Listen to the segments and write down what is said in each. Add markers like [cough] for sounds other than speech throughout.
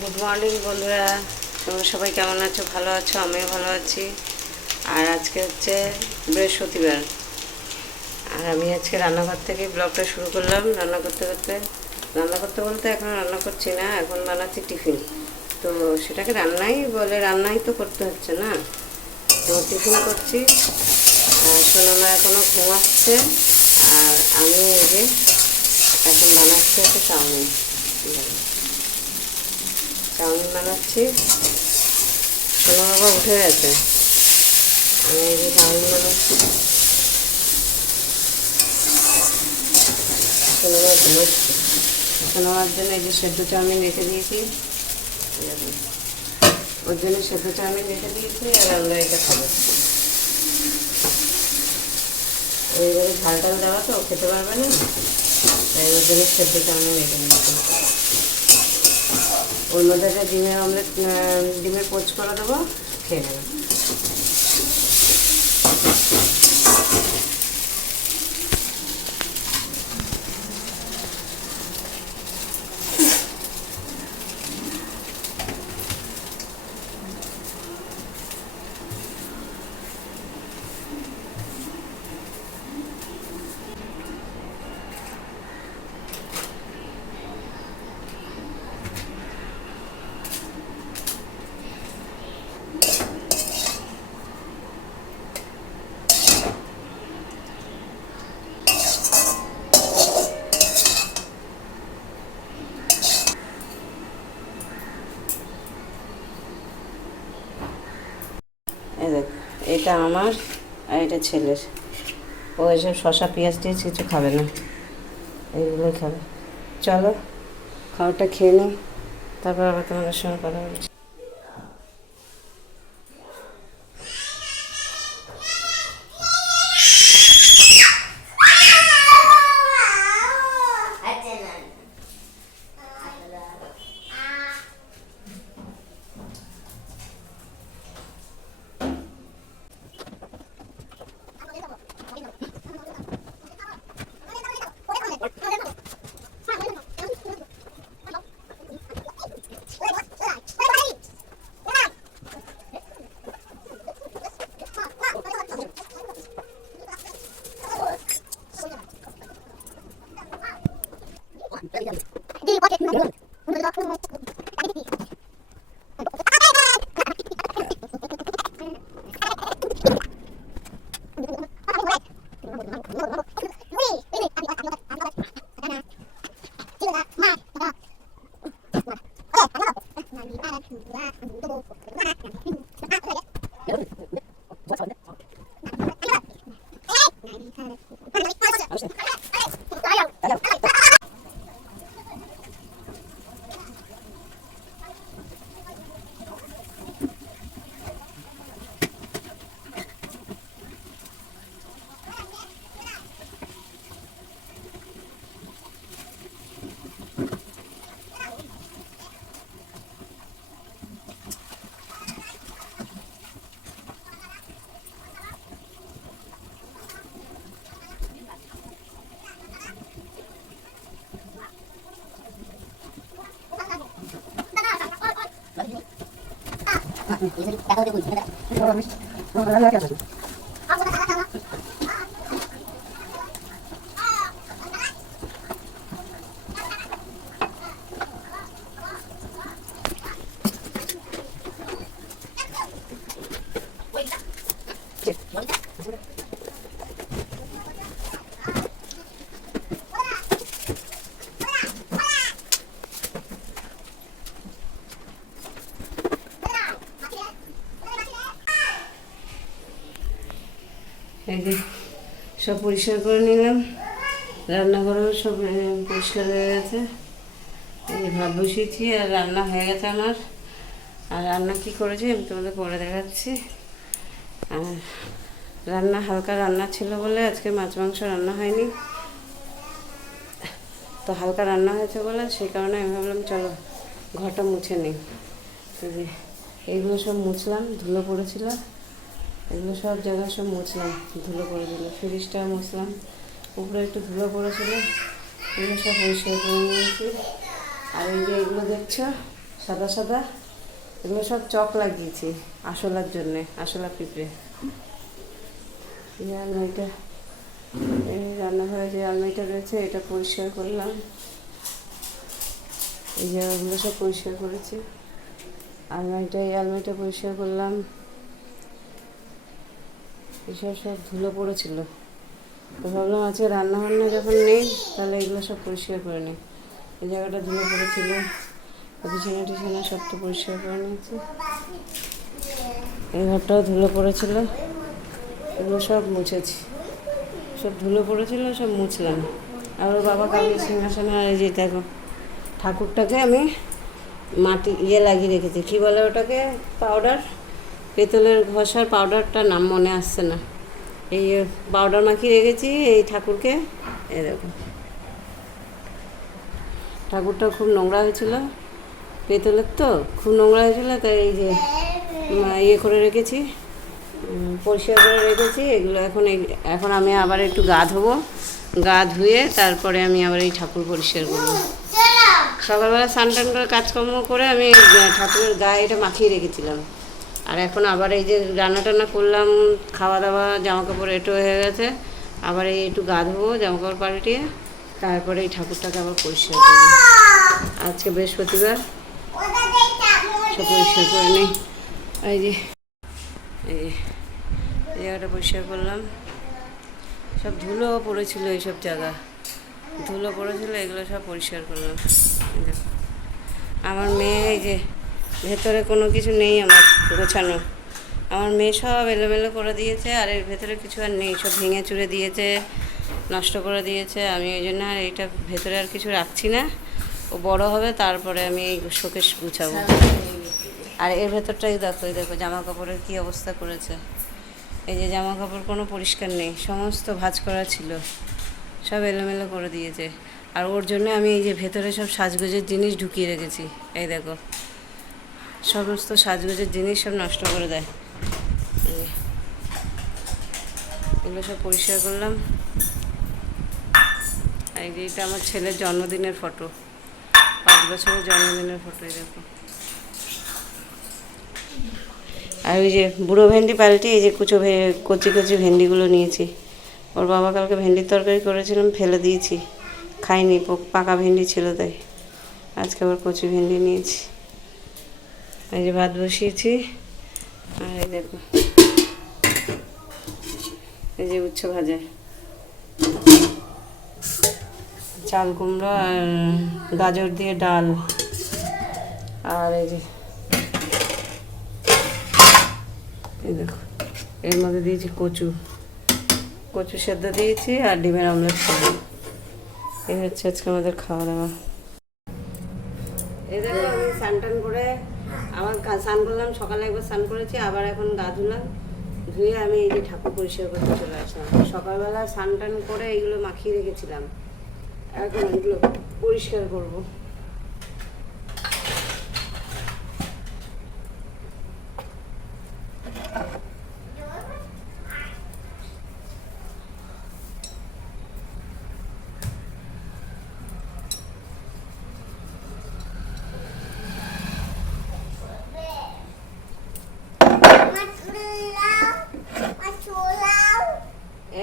Good morning বন্ধুরা। তোমরা সবাই কেমন আছো? ভালো আছো? আমিও ভালো আছি। আর আজকে হচ্ছে বৃহস্পতিবার। আর আমি আজকে রান্নাঘর থেকে ব্লগটা শুরু করলাম। রান্না করতে করতে, রান্না করতে বলতে এখন রান্না করছি না, এখন বানাচ্ছি টিফিন। তো সেটাকে রান্নাই বলে, রান্নাই তো করতে হচ্ছে না। তো টিফিন করছি। আর সোনামা এখনও ঘুমাচ্ছে। আর আমি এই যে এখন বানাচ্ছি হচ্ছে চাউমিন। চাউমিন বানাচ্ছি। সোনা বাবা উঠে গেছে। আমি এই যে চাউমিন বানাচ্ছি। সোনা জন্য এই যে সেদ্ধ চাউমিন রেখে দিয়েছি। ওর জন্য সেদ্ধ চাউমিন রেখে দিয়েছি আর আমরা এটা খাব। ওইভাবে ঝাল টাল দেওয়া তো, খেতে পারবে না। তাই ওর জন্য সেদ্ধ চাউমিন রেখে দিয়েছি। ওর মধ্যে ডিমের অমলেট ডিমের পোচ করে দেবো খেয়ে নেবে এই দেখ এটা আমার আর এটা ছেলের। ও এসব শশা পেঁয়াজ টিয়াজ কিছু খাবে না। এইগুলোই খাবে। চলো খাওয়াটা খেয়ে নিই। তারপর আবার তোমাদের সঙ্গে কথা বলছি। [laughs] এই যে সব পরিষ্কার করে নিলাম। রান্নাঘরেও সব পরিষ্কার হয়ে গেছে। এই ভাত বসিয়েছি আর রান্না হয়ে গেছে আমার। আর রান্না কি করেছি আমি তোমাদের পরে দেখাচ্ছি। আর রান্না, হালকা রান্না ছিল বলে আজকে মাছ মাংস রান্না হয়নি। তো হালকা রান্না হয়েছে বলে সেই কারণে আমি ভাবলাম চলো ঘরটা মুছে নিই। এইগুলো সব মুছলাম, ধুলো পড়েছিল। এগুলো সব জায়গায় সব মুছলাম, ধুলো পড়ে দিল ফ্রিজটা মুছলাম, উপরে একটু ধুলো পড়েছিল, এগুলো সব পরিষ্কার করে নিয়েছি। আর এই যে এগুলো দেখছ, সাদা সাদা, এগুলো সব চক লাগিয়েছি আসলার জন্যে আসলা পিঁপড়ে। এই আলমারিটা, এই রান্নাঘরে যে আলমারিটা রয়েছে, এটা পরিষ্কার করলাম। এই জায়গাগুলো সব পরিষ্কার করেছি। আলমারিটা, এই আলমারিটা পরিষ্কার করলাম। এসব সব ধুলো পড়েছিল। তো ভাবলাম আজকে রান্না বান্না যখন নেই, তাহলে এগুলো সব পরিষ্কার করে নিই। এই জায়গাটা ধুলো পড়েছিল। বিছানা টিছানা সব তো পরিষ্কার করে নিয়েছি। এই ঘরটাও ধুলো পড়েছিল। এগুলো সব মুছেছি। সব ধুলো পড়েছিল, সব মুছলাম। আর বাবা কালকে সিংহাসনে আর যে দেখো, ঠাকুরটাকে আমি মাটি ইয়ে লাগিয়ে রেখেছি। কী বলে ওটাকে? পাউডার? পেতলের ঘষার পাউডারটার নাম মনে আসছে না। এই পাউডার মাখিয়ে রেখেছি, এই ঠাকুরকে দেখো। ঠাকুরটা খুব নোংরা হয়েছিল, পেতলের তো খুব নোংরা হয়েছিল, তাই এই যে ইয়ে করে রেখেছি পরিষ্কার করে রেখেছি, এগুলো এখন এখন আমি আবার একটু গা ধোবো। গা ধুয়ে তারপরে আমি আবার এই ঠাকুর পরিষ্কার করব। সকালবেলা স্নান টান করে কাজকর্ম করে আমি ঠাকুরের গায়ে এটা মাখিয়ে রেখেছিলাম। আর এখন আবার এই যে রান্না টান্না করলাম খাওয়া দাওয়া জামা কাপড় এটো হয়ে গেছে। আবার এই একটু গা ধোবো জামা কাপড় পাল্টিয়ে, তারপরে এই ঠাকুরটাকে আবার পরিষ্কার করব। আজকে বৃহস্পতিবার, সব পরিষ্কার করে নিই। এই যে, এই জায়গাটা পরিষ্কার করলাম। সব ধুলো পড়েছিল এইসব জায়গা। ধুলো পড়েছিল, এগুলো সব পরিষ্কার করলাম। আমার মেয়ে এই যে ভেতরে কোনো কিছু নেই আমার, গোছানো। আমার মেয়ে সব এলোমেলো করে দিয়েছে, আর এর ভেতরে কিছু আর নেই। সব ভেঙে চুরে দিয়েছে, নষ্ট করে দিয়েছে। আমি ওই জন্য আর এইটা ভেতরে আর কিছু রাখছি না। ও বড় হবে, তারপরে আমি এই শোকেশ গুছাবো। আর এর ভেতরটাই দেখো, এই দেখো জামা কাপড়ের কী অবস্থা করেছে। এই যে জামা কাপড় কোনো পরিষ্কার নেই, সমস্ত ভাঁজ করা ছিল। সব এলোমেলো করে দিয়েছে। আর ওর জন্য আমি এই যে ভেতরে সব সাজগোজের জিনিস ঢুকিয়ে রেখেছি। এই দেখো। সমস্ত সাজগোজের জিনিস সব নষ্ট করে দেয়। এগুলো সব পরিষ্কার করলাম। আর এটা আমার ছেলের জন্মদিনের ফটো। পাঁচ বছরের জন্মদিনের ফটো দেখো। আর ওই যে বুড়ো ভেন্ডি পাল্টে, এই যে কুচো কচি কচি ভেন্ডিগুলো নিয়েছি। ওর বাবা কালকে ভেন্ডির তরকারি করেছিলাম, ফেলে দিয়েছি। খাইনি পাকা ভেন্ডি ছিল তাই। আজকে আবার কচি ভেন্ডি নিয়েছি। এই যে ভাত বসিয়েছি। আর এই দেখো, এই যে উচ্ছ ভাজা। চাল কুমড়ো আর গাজর দিয়ে ডাল। আর এই যে, এই দেখো, এর মধ্যে দিয়েছি কচু। কচু সেদ্ধ দিয়েছি আর ডিমের আমলেট খাব। এই হচ্ছে আজকে আমাদের খাওয়া দাওয়া। এই দেখো, আমি স্নান করে আমার কা- স্নান করলাম, সকালে একবার স্নান করেছি, আবার এখন গা ধুলাম ধুয়ে আমি এই যে ঠাকুর পরিষ্কার করতে চলে আসলাম। সকালবেলা স্নান টান করে এইগুলো মাখিয়ে রেখেছিলাম। এখন এগুলো পরিষ্কার করব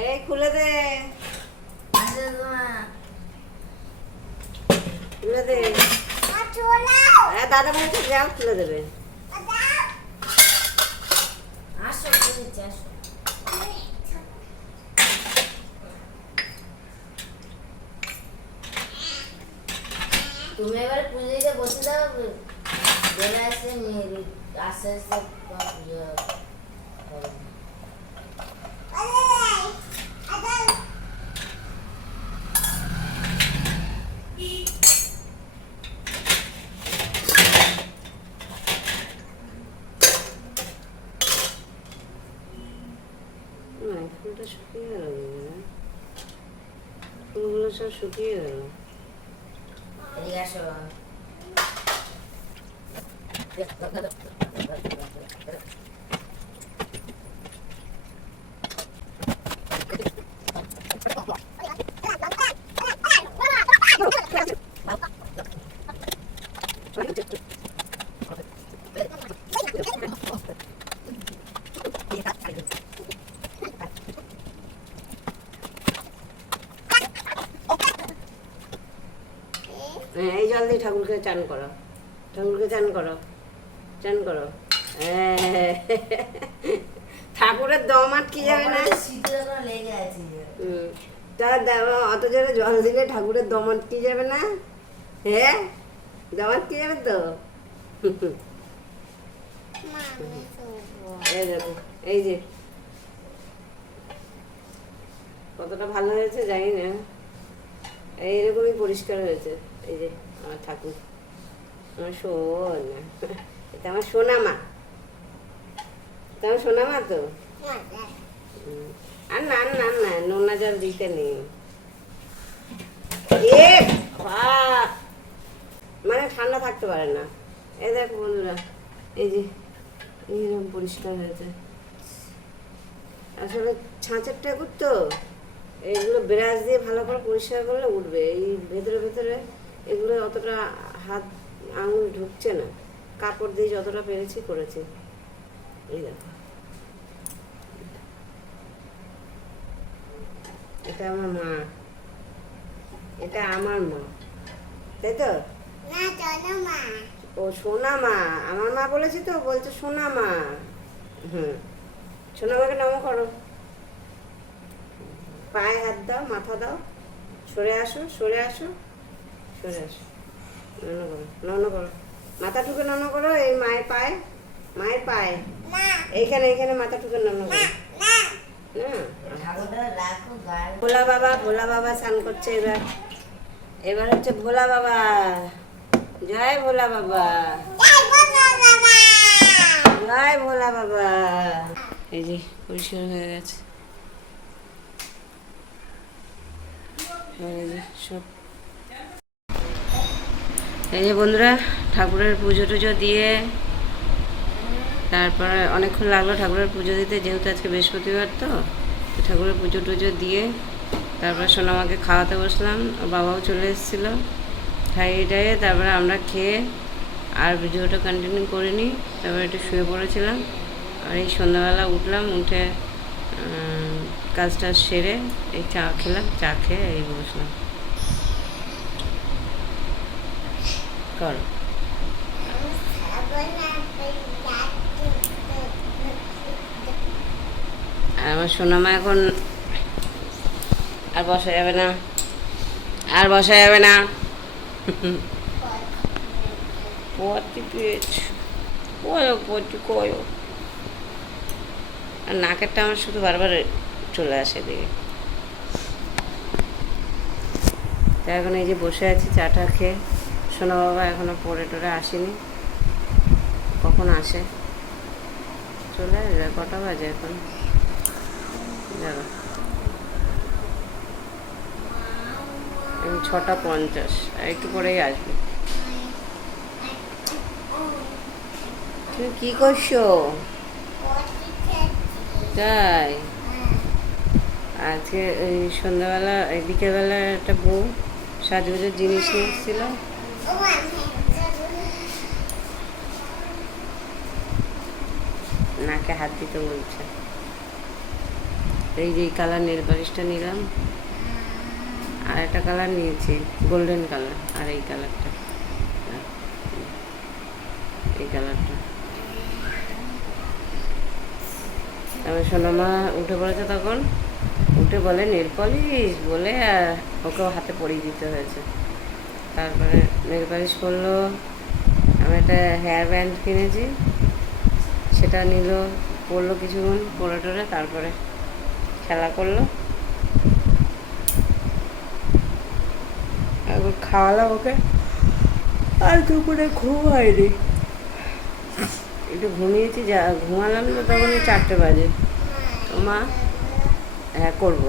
এই খুলে দে। খুলে দে। হ্যাঁ দাদা বলছে যাও, খুলে দেবে। তুমি এবার পুজো দিতে বসে দাও এসে মেয়ে আস্তে আস্তে পুজো হবে। না ফুলটা শুকিয়ে গেল ফুলগুলো সব শুকিয়ে গেল এদিকে আসো হ্যাঁ এই ঠাকুরকে চান করো। ঠাকুরকে চান করো। চান করো। হ্যাঁ। ঠাকুরের দম আটকে যাবে না। শীতের ওখানে লেগে আছে। হুম। তা দেওয়া অত জোরে জল দিলে ঠাকুরের দম আটকে যাবে না। হ্যাঁ? দম আটকে যাবে তো? এই যে। কতটা ভালো হয়েছে জানি না। এইরকমই পরিষ্কার হয়েছে। এই যে আমার ঠাকুর। আমার শোন। এটা আমার সোনা মা এটা আমার সোনা মা তো? আর না না না নোনা জল দিতে নেই! মানে ঠান্ডা থাকতে পারে না। এই দেখো বন্ধুরা, এই যে এইরকম পরিষ্কার হয়েছে। আসলে ছাঁচের ঠাকুর তো এগুলো ব্রাশ দিয়ে ভালো করে পরিষ্কার করলে উঠবে। এই ভেতরে ভেতরে এগুলো অতটা হাত আঙুল ঢুকছে না। কাপড় দিয়ে যতটা পেরেছি করেছি। এই দেখো। এটা আমার মা। এটা আমার মা। তাই তো? ও সোনা মা। আমার মা বলেছি তো বলছে সোনা মা। হুম। সোনা মাকে নম করো। পায়ে হাত দাও মাথা দাও। সরে আসো সরে আসো সরে আসো। নন করো নন করো মাথা ঠুকে নন করো এই মায়ের পায়ে মায়ের পায়ে। এইখানে এইখানে মাথা ঠুকে নন করো রাখো গায়ে। ভোলা বাবা ভোলা বাবা স্নান করছে এবার। এবার হচ্ছে ভোলা বাবা। জয় ভোলা বাবা। জয় ভোলা বাবা। এই যে পরিষ্কার হয়ে গেছে। সব এই যে বন্ধুরা, ঠাকুরের পুজো টুজো দিয়ে তারপরে অনেকক্ষণ লাগল ঠাকুরের পুজো দিতে, যেহেতু আজকে বৃহস্পতিবার তো ঠাকুরের পুজো টুজো দিয়ে তারপরে সোনামাকে খাওয়াতে বসলাম বাবাও চলে এসেছিল। খাইয়ে টাইয়ে তারপরে আমরা খেয়ে আর ভিডিওটা কন্টিনিউ করিনি, তারপরে একটু শুয়ে পড়েছিলাম। আর এই সন্ধ্যাবেলা উঠলাম, উঠে কাজটা সেরে এই চা খেলাম, চা খেয়ে এই বসলাম। করো আর আমার সোনামা এখন আর বসা যাবে না। আর বসা যাবে না। পটি পেয়েছ কয়ো পটি কয়ো। আর নাকেরটা আমার শুধু বারবার চলে আসে দিকে তা এখন এই যে বসে আছি চাটা খেয়ে। সোনা বাবা, এখনও পড়ে টোরে আসেনি। কখন আসে? চলে আসবে কটা বাজে এখন? যাবে। ছটা পঞ্চাশ, একটু পরেই আসবে। তুমি কি করছ? তাই? আজকে সন্ধ্যাবেলা বিকেলবেলা একটা বউ সাজগোজের জিনিস নিয়ে দিতে বলছে এই যে কালার নেল পালিশটা নিলাম। আর একটা কালার নিয়েছি গোল্ডেন কালার আর এই কালারটা এই কালারটা তারপরে সোনামা উঠে পড়েছে তখন। উঠে বলে, নেল পলিশ? বলে ওকেও হাতে পরিয়ে দিতে হয়েছে। তারপরে নেল পালিশ করল। আমি একটা হেয়ার ব্যান্ড কিনেছি। সেটা নিল। পরলো কিছুক্ষণ পরে টরে তারপরে খেলা করল। একবার খাওয়ালাম ওকে। আর দুপুরে ঘুম হয়নি। একটু ঘুমিয়েছি, যা ঘুমালাম তো তখন চারটে বাজে। তো মা হ্যাঁ করব।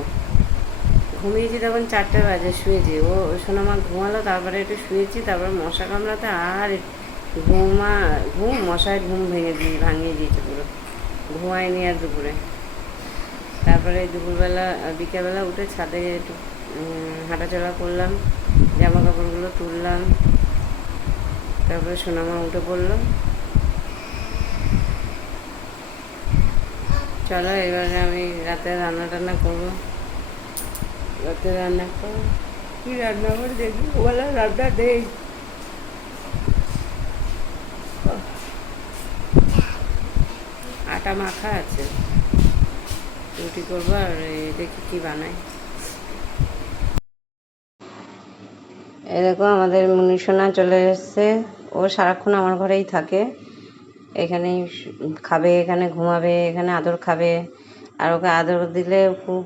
ঘুমিয়েছি তখন চারটে বাজে, শুয়েছি। ও শোনো মা ঘুমালো, তারপরে একটু শুয়েছি, তারপরে মশা কামড়াতে আর ঘুমা, ঘুম, মশায় ঘুম ভেঙে দিয়ে, ভাঙিয়ে দিয়েছে পুরো। ঘুমায়নি আর দুপুরে। তারপরে দুপুরবেলা বিকেলবেলা উঠে ছাদে একটু হাঁটাচলা করলাম জামা কাপড়গুলো তুললাম, তারপরে সোনামা উঠে পড়ল। চলো, এবারে আমি রাতে রান্না টান্না করব। রাতে রান্না করব? কী রান্না করে দেখবি ওবেলা রান্না নেই আটা মাখা আছে। রুটি করব আর দেখি কি বানাই দেখো, আমাদের মুনিশোনা চলে এসছে। ও সারাক্ষণ আমার ঘরেই থাকে। এখানেই খাবে, এখানে ঘুমাবে, এখানে আদর খাবে। আর ওকে আদর দিলে খুব,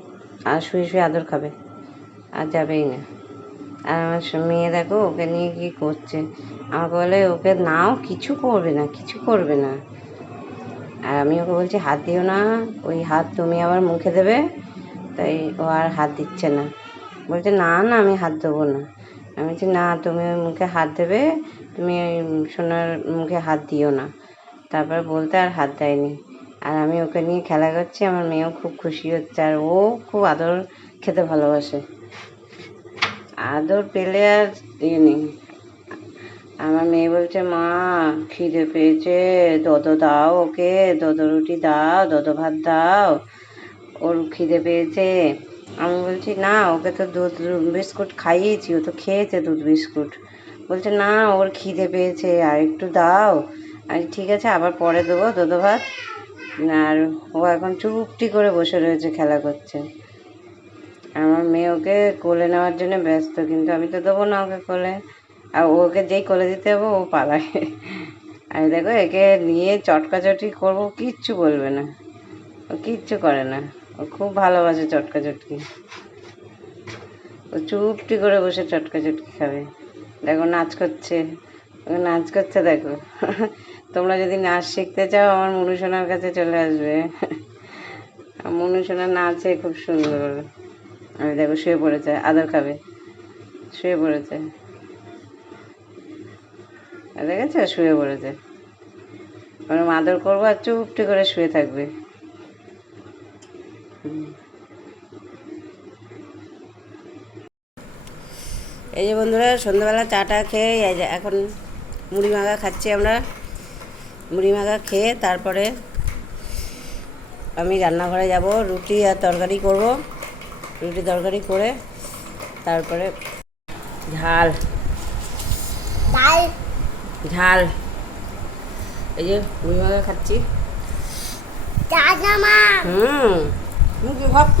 আর শুয়ে শুয়ে আদর খাবে। আর যাবেই না। আর আমার মেয়ে দেখো, ওকে নিয়ে কি করছে? আমাকে বলে, ওকে নাও, কিছু করবে না, কিছু করবে না। আর আমি ওকে বলছি, হাত দিও না, ওই হাত তুমি আবার মুখে দেবে, তাই ও আর হাত দিচ্ছে না। বলছে, না না, আমি হাত দেবো না। আমি বলছি, না, তুমি ওই মুখে হাত দেবে, তুমি ওই সোনার মুখে হাত দিও না। তারপর বলতে আর হাত দেয়নি। আর আমি ওকে নিয়ে খেলা করছি, আমার মেয়েও খুব খুশি হচ্ছে, আর ও খুব আদর খেতে ভালোবাসে। আদর পেলে আর ইয়ে নেই। আমার মেয়ে বলছে, মা, খিদে পেয়েছে, দদ দাও ওকে, দদ রুটি দাও, দদ ভাত দাও। ওর খিদে পেয়েছে। আমি বলছি, না, ওকে তো দুধ বিস্কুট খাইয়েছি, ও তো খেয়েছে দুধ বিস্কুট। বলছে, না, ওর খিদে পেয়েছে, আর একটু দাও। আর ঠিক আছে, আবার পরে দেবো দোদো ভাত। আর ও এখন চুপটি করে বসে রয়েছে, খেলা করছে। আমার মেয়ে ওকে কোলে নেওয়ার জন্য ব্যস্ত, কিন্তু আমি তো দেবো না ওকে কোলে। আর ওকে যেই কোলে দিতে যাব ও পালায়। আমি দেখো, একে নিয়ে চটকাচটি করব কিচ্ছু বলবে না। ও কিচ্ছু করে না। ও খুব ভালোবাসে চটকা চটকি ও চুপটি করে বসে চটকা চটকি খাবে। দেখো, নাচ করছে। নাচ করছে, দেখো। তোমরা যদি নাচ শিখতে চাও, আমার মনুসোনার কাছে চলে আসবে। মনুসোনা নাচে খুব সুন্দর। আমি দেখো, শুয়ে পড়েছে, আদর খাবে। শুয়ে পড়েছে। দেখেছ শুয়ে পড়েছে। ওরম আদর করব আর চুপটি করে শুয়ে থাকবে। এই যে বন্ধুরা সন্ধ্যাবেলা চাটা খেয়ে এই যে এখন মুড়ি মাখা খাচ্ছি আমরা। মুড়ি মাখা খেয়ে তারপরে আমি রান্নাঘরে যাব রুটি আর তরকারি করব। রুটি তরকারি করে তারপরে ঝাল। ডাল। ঝাল এই যে মুড়ি মাখা খাচ্ছি। হুম তুমি কি ভাবছ?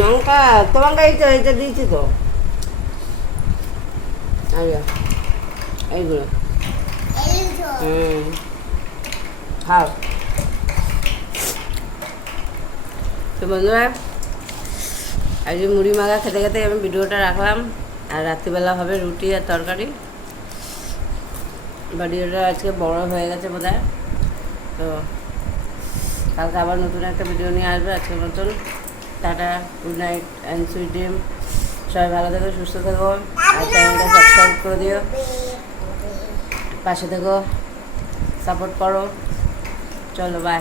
লঙ্কা তো লঙ্কা এই তো এইটা দিয়েছি তো। এই এইগুলো। হুম খাও। তো বন্ধুরা আজকে মুড়ি মাখা খেতে খেতে আমি ভিডিওটা রাখলাম। আর রাত্রিবেলা হবে রুটি আর তরকারি। ভিডিওটা আজকে বড় হয়ে গেছে বোধ তো কালকে আবার নতুন একটা ভিডিও নিয়ে আসবে আজকের মতন। Tata good night and sweet dream সবাই ভালো থেকো, সুস্থ থেকো। আর চ্যানেলটা সাবস্ক্রাইব করে দিও। পাশে থেকো। সাপোর্ট করো। চলো বাই